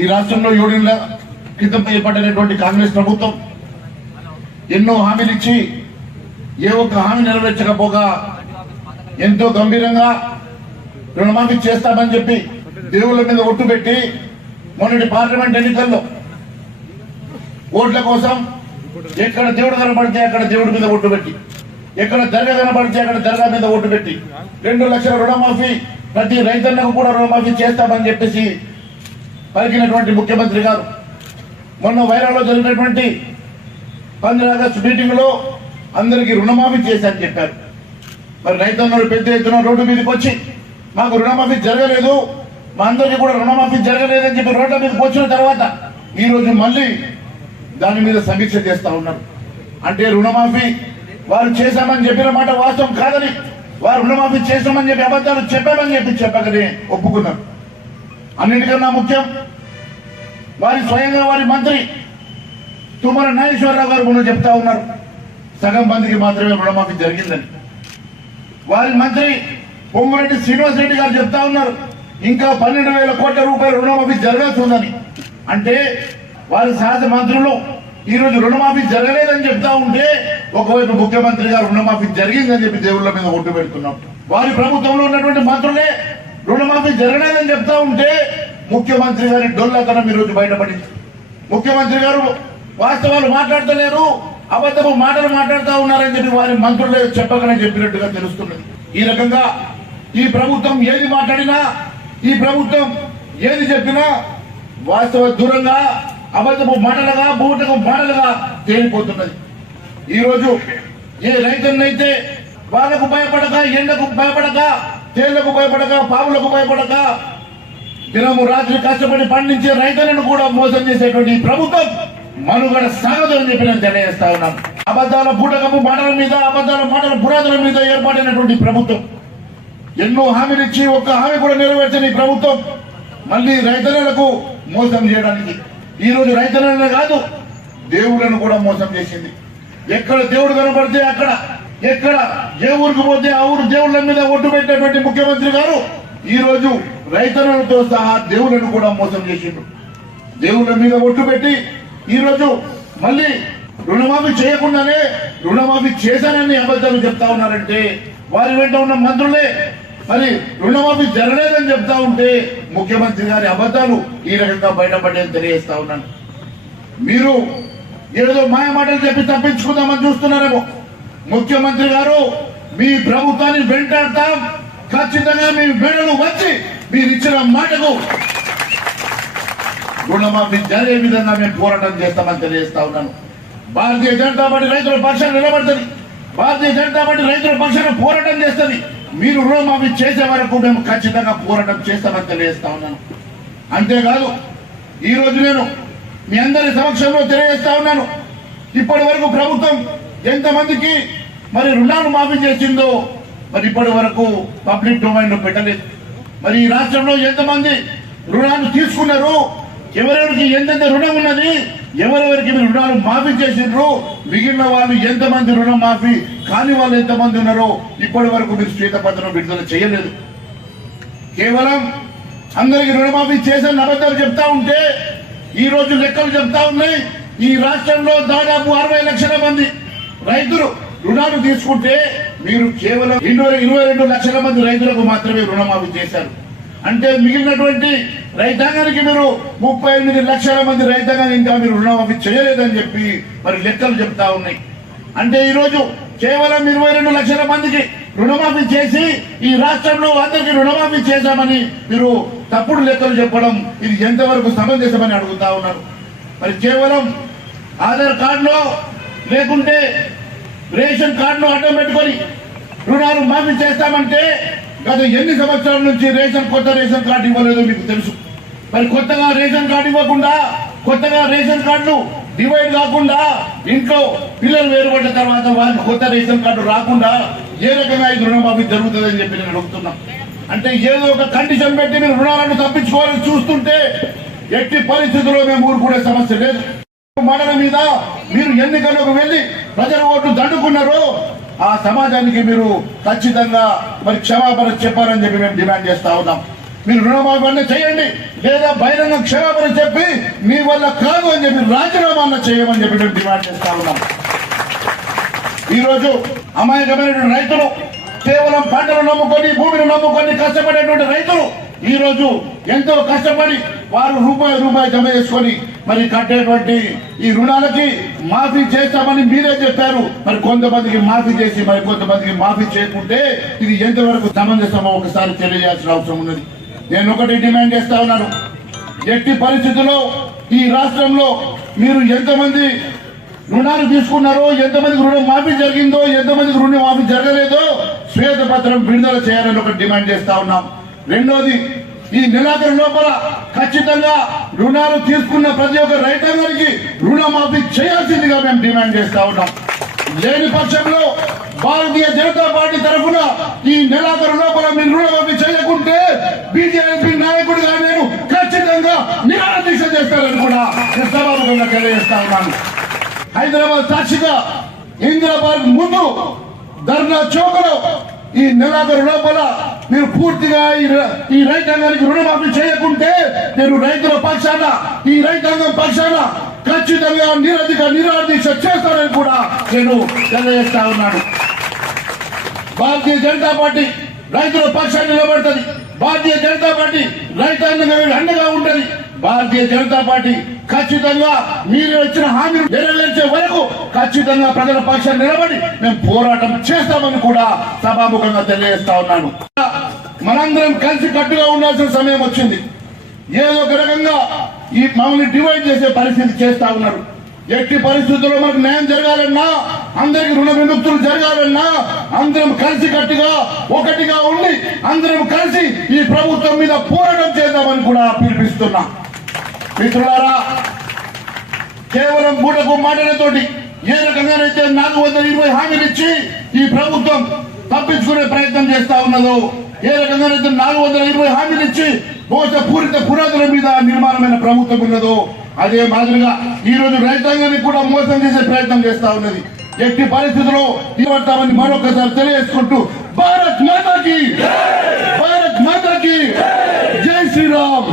ఈ రాష్ట్రంలో 7 ఏళ్ల క్రితం ఏర్పడినటువంటి కాంగ్రెస్ ప్రభుత్వం ఎన్నో హామీలు ఇచ్చి ఏ ఒక్క హామీ నెరవేర్చకపోగా ఎంతో గంభీరంగా రుణమాఫీ చేస్తామని చెప్పి దేవుళ్ళ మీద ఒట్టు పెట్టి మొన్నటి పార్లమెంట్ ఎన్నికల్లో ఓట్ల కోసం ఎక్కడ దేవుడు కనబడితే అక్కడ దేవుడి మీద ఒట్టు పెట్టి, ఎక్కడ దర్గా కనబడితే అక్కడ దర్గా మీద ఒట్టు పెట్టి 2 లక్షల రుణమాఫీ ప్రతి రైతన్నకు కూడా రుణమాఫీ చేస్తామని చెప్పేసి పలికినటువంటి ముఖ్యమంత్రి గారు మొన్న వైరాలో జరిగినటువంటి 15 ఆగస్టు మీటింగ్ లో అందరికీ రుణమాఫీ చేశారని చెప్పారు. మరి రైతన్నలు పెద్ద ఎత్తున రోడ్డు మీదకి వచ్చి మాకు రుణమాఫీ జరగలేదు, మా అందరికీ కూడా రుణమాఫీ జరగలేదని చెప్పి రోడ్ల మీదకి వచ్చిన తర్వాత ఈ రోజు మళ్ళీ దాని మీద సమీక్ష చేస్తా ఉన్నారు. అంటే రుణమాఫీ వారు చేశామని చెప్పిన మాట వాస్తవం కాదని, వారు రుణమాఫీ చేశామని చెప్పి అబద్ధాలు చెప్పామని చెప్పి చెప్పకనే ఒప్పుకున్నారు. అన్నిటికన్నా ముఖ్యం, వారి స్వయంగా వారి మంత్రి తుమ్మల నాగేశ్వరరావు గారు ముందు చెప్తా ఉన్నారు సగం మందికి మాత్రమే రుణమాఫీ జరిగిందని. వారి మంత్రి పొంగురెడ్డి శ్రీనివాస్ రెడ్డి గారు చెప్తా ఉన్నారు ఇంకా 12,000 కోట్ల రూపాయల రుణమాఫీ జరగాల్సి ఉందని. అంటే వారి సహజ మంత్రులు ఈ రోజు రుణమాఫీ జరగలేదని చెప్తా ఉంటే ఒకవైపు ముఖ్యమంత్రి గారు రుణమాఫీ జరిగిందని చెప్పి దేవుళ్ళ మీద ఒట్టు పెడుతున్నాం. వారి ప్రభుత్వంలో ఉన్నటువంటి మంత్రులే రుణమాఫీ జరగలేదని చెప్తా ఉంటే ముఖ్యమంత్రి గారి డొల్లతనం ఈ రోజు బయటపడింది. ముఖ్యమంత్రి గారు వాస్తవాలు మాట్లాడతలేరు, అబద్ధపు మాటలు మాట్లాడుతూ ఉన్నారని చెప్పి వారి మంత్రులే చెప్పకనే చెప్పినట్టుగా తెలుస్తున్నది. ఈ రకంగా ఈ ప్రభుత్వం ఏది మాట్లాడినా, ఈ ప్రభుత్వం ఏది చెప్పినా వాస్తవ దూరంగా అబద్ధపు మాటలుగా బూటకు మాటలుగా తేలిపోతున్నది. ఈ రోజు ఏ రైతున్నైతే వాళ్ళకు భయపడక, ఎండకు భయపడక, తేళ్లకు భయపడక, పాములకు భయపడక దినము రాత్రి కష్టపడి పండించే రైతులను కూడా మోసం చేసేటువంటి ఈ ప్రభుత్వం మనుగడ సాగదని చెప్పి నేను తెలియజేస్తా ఉన్నాను. అబద్ధాల బూటకపు మాటల మీద, అబద్ధాల మాటల పురాతల మీద ఏర్పాటైనటువంటి ప్రభుత్వం ఎన్నో హామీలు ఇచ్చి ఒక్క హామీ కూడా నెరవేర్చని ప్రభుత్వం మళ్ళీ రైతులకు మోసం చేయడానికి ఈ రోజు రైతులనే కాదు దేవుళ్లను కూడా మోసం చేసింది. ఎక్కడ దేవుడు కనబడితే అక్కడ, ఎక్కడ ఏ ఊరికి పోతే ఆ ఊరు దేవుళ్ల మీద ఒట్టు పెట్టేటువంటి ముఖ్యమంత్రి గారు ఈ రోజు రైతులతో సహా దేవుళ్లను కూడా మోసం చేసిండు. దేవుళ్ల మీద ఒట్టు పెట్టి ఈ రోజు మళ్ళీ రుణమాఫీ చేయకుండానే రుణమాఫీ చేశానని అబద్ధాలు చెప్తా ఉన్నారంటే వారి వెంట ఉన్న మంత్రులే మరి రుణమాఫీ జరగలేదని చెప్తా ఉంటే ముఖ్యమంత్రి గారి అబద్ధాలు ఈ రకంగా బయటపడేది తెలియజేస్తా ఉన్నాను. మీరు ఏదో మాయ మాటలు చెప్పి తప్పించుకుందామని చూస్తున్నారేమో. ముఖ్యమంత్రి గారు మీ ప్రభుత్వాన్ని వెంటాడతాం, ఖచ్చితంగా మీ మెడలు వచ్చి మీరు ఇచ్చిన మాటకు రుణమాఫీ జరిగే విధంగా మేము పోరాటం చేస్తామని తెలియజేస్తా ఉన్నాను. భారతీయ జనతా పార్టీ రైతుల పక్షాన నిలబడుతుంది, భారతీయ జనతా పార్టీ రైతుల పక్షాన పోరాటం చేస్తుంది. మీరు రుణమాఫీ చేసే వరకు మేము ఖచ్చితంగా పోరాటం చేస్తామని తెలియజేస్తా ఉన్నాను. అంతేకాదు ఈ రోజు నేను మీ అందరి సమక్షంలో తెలియజేస్తా ఉన్నాను, ఇప్పటి వరకు ప్రభుత్వం ఎంతమందికి మరి రుణాలు మాఫీ చేసిందో మరి ఇప్పటి వరకు పబ్లిక్ డొమైన్ లో పెట్టలేదు. మరి ఈ రాష్ట్రంలో ఎంతమంది రుణాలు తీసుకున్నారు, ఎవరెవరికి ఎంతెంత రుణం ఉన్నది, ఎవరెవరికి మీరు రుణాలు మాఫీ చేసిండ్రు, మిగిలిన వాళ్ళు ఎంతమంది రుణం మాఫీ కాని వాళ్ళు ఎంతమంది ఉన్నారో ఇప్పటి వరకు మీరు శ్వేతపత్రం విడుదల చేయలేదు. కేవలం అందరికి రుణమాఫీ చేసిన అబద్ధాలు చెప్తా ఉంటే ఈ రోజు లెక్కలు చెప్తా ఉన్నాయి. ఈ రాష్ట్రంలో దాదాపు 60 లక్షల మంది రైతులు రుణాలు తీసుకుంటే మీరు కేవలం 22 లక్షల మంది రైతులకు మాత్రమే రుణమాఫీ చేశారు. అంటే మిగిలినటువంటి రైతాంగానికి మీరు 38 లక్షల మంది రైతాంగానికి ఇంకా మీరు రుణమాఫీ చేయలేదని చెప్పి మరి లెక్కలు చెప్తా ఉన్నాయి. అంటే ఈ రోజు కేవలం 22 లక్షల మందికి రుణమాఫీ చేసి ఈ రాష్ట్రంలో అందరికీ రుణమాఫీ చేశామని మీరు తప్పుడు లెక్కలు చెప్పడం ఇది ఎంతవరకు సమంజసమని అడుగుతా ఉన్నారు. మరి కేవలం ఆధార్ కార్డులో లేకుంటే రేషన్ కార్డులో అడ్డం పెట్టుకొని రుణాలు మాఫీ చేస్తామంటే గత ఎన్ని సంవత్సరాల నుంచి కొత్త రేషన్ కార్డు ఇవ్వలేదో మీకు తెలుసు. మరి కొత్తగా రేషన్ కార్డు ఇవ్వకుండా, కొత్తగా రేషన్ కార్డులు డివైడ్ కాకుండా, ఇంట్లో పిల్లలు వేరుపడ్డ తర్వాత వారికి కొత్త రేషన్ కార్డు రాకుండా ఏ రకంగా ఇది రుణమాఫీ జరుగుతుందని చెప్పి నేను అడుగుతున్నాం. అంటే ఏదో ఒక కండిషన్ పెట్టి మీరు రుణాలను తప్పించుకోవాలని చూస్తుంటే ఎట్టి పరిస్థితుల్లో మేము ఊరుకునే సమస్య లేదు. మాటల మీద మీరు ఎన్నికలకు వెళ్లి ప్రజల ఓట్లు దండుకున్నారో ఆ సమాజానికి మీరు ఖచ్చితంగా మరి క్షమాపణ చెప్పాలని చెప్పి మేము డిమాండ్ చేస్తా ఉన్నాం. మీరు రుణమాఫీ అన్న చేయండి, లేదా బహిరంగ క్షమాపణ చెప్పి మీ వల్ల కాదు అని చెప్పి రాజీనామా అన్న చేయమని చెప్పి మేము డిమాండ్ చేస్తా ఉన్నాం. ఈరోజు అమాయకమైనటువంటి రైతులు, కేవలం పంటలు నమ్ముకొని భూమిని నమ్ముకొని కష్టపడేటువంటి రైతులు ఈ రోజు ఎంతో కష్టపడి వారు రూపాయి జమ చేసుకొని మరి కట్టేటువంటి ఈ రుణాలకి మాఫీ చేస్తామని మీరే చెప్పారు. మరి కొంతమందికి మాఫీ చేసి మరి కొంతమందికి మాఫీ చేయకుంటే ఇది ఎంతవరకు సమంజసమో ఒకసారి తెలియజేయాల్సిన అవసరం ఉన్నది. నేను ఒకటి డిమాండ్ చేస్తా ఉన్నాను, ఎట్టి పరిస్థితుల్లో ఈ రాష్ట్రంలో మీరు ఎంతమంది రుణాలు తీసుకున్నారో, ఎంతమందికి రుణం మాఫీ జరిగిందో, ఎంతమందికి రుణం మాఫీ జరగలేదో శ్వేతపత్రం విడుదల చేయాలని ఒకటి డిమాండ్ చేస్తా ఉన్నాం. రెండోది, ఈ నెలాఖరు లోపల ఖచ్చితంగా రుణాలు తీసుకున్న ప్రతి ఒక్క రైతాంగానికి రుణమాఫీ చేయాల్సిందిగా మేము డిమాండ్ చేస్తా ఉన్నాం. లేని పక్షంలో భారతీయ జనతా పార్టీ తరఫున ఈ నెలాఖరు లోపల మీరు రుణమాఫీ చేయకుంటే బీజేపీ నాయకుడిగా నేను ఖచ్చితంగా నిరాహార దీక్ష చేస్తానని కూడా సభాముఖంగా తెలియజేస్తా ఉన్నాను. హైదరాబాద్ సాక్షిగా ఇందిరాబాద్ ముందు ధర్నా చౌకలో ఈ నెలాఖరు లోపల మీరు పూర్తిగా ఈ రైతాంగానికి రుణమాఫీ చేయకుంటే నేను రైతుల పక్షాన, ఈ రైతాంగం పక్షాన ఖచ్చితంగా నిరాహార దీక్ష చేస్తానని కూడా నేను తెలియజేస్తా ఉన్నాను. భారతీయ జనతా పార్టీ రైతుల పక్షాన్ని నిలబడుతుంది. భారతీయ జనతా పార్టీ రైతాంగం అండగా ఉంటది. భారతీయ జనతా పార్టీ ఖచ్చితంగా మీరు ఇచ్చిన హామీలు నెరవేర్చే వరకు ఖచ్చితంగా ప్రజల పక్షాన్ని నిలబడి మేము పోరాటం చేస్తామని కూడా సభాముఖంగా తెలియజేస్తా ఉన్నాను. మనందరం కలిసి కట్టుగా ఉండాల్సిన సమయం వచ్చింది. ఏదో ఒక రకంగా ఈ మమ్మల్ని డివైడ్ చేసే పరిస్థితి చేస్తా ఉన్నారు. ఎట్టి పరిస్థితుల్లో మనకు న్యాయం జరగాలన్నా, అందరికి రుణ విముక్తులు జరగాలన్నా అందరం కలిసి కట్టుగా ఒకటిగా ఉండి అందరం కలిసి ఈ ప్రభుత్వం మీద పోరాటం చేద్దామని కూడా పిలిపిస్తున్నా. మిత్రులారా, కేవలం బూటకు మాటలతోటి ఏ రకంగానైతే 420 హామీలు ఇచ్చి ఈ ప్రభుత్వం తప్పించుకునే ప్రయత్నం చేస్తా ఉన్నదో, ఏ రకంగానైతే 420 హామీలు ఇచ్చి మోసపూరిత పునాదుల మీద నిర్మాణమైన ప్రభుత్వం ఉన్నదో అదే మాదిరిగా ఈ రోజు రైతాంగాన్ని కూడా మోసం చేసే ప్రయత్నం చేస్తా ఉన్నది. ఎట్టి పరిస్థితుల్లో ఇవ్వటామని మరొకసారి తెలియజేసుకుంటూ భారత్ మాతాకి జై శ్రీరామ్.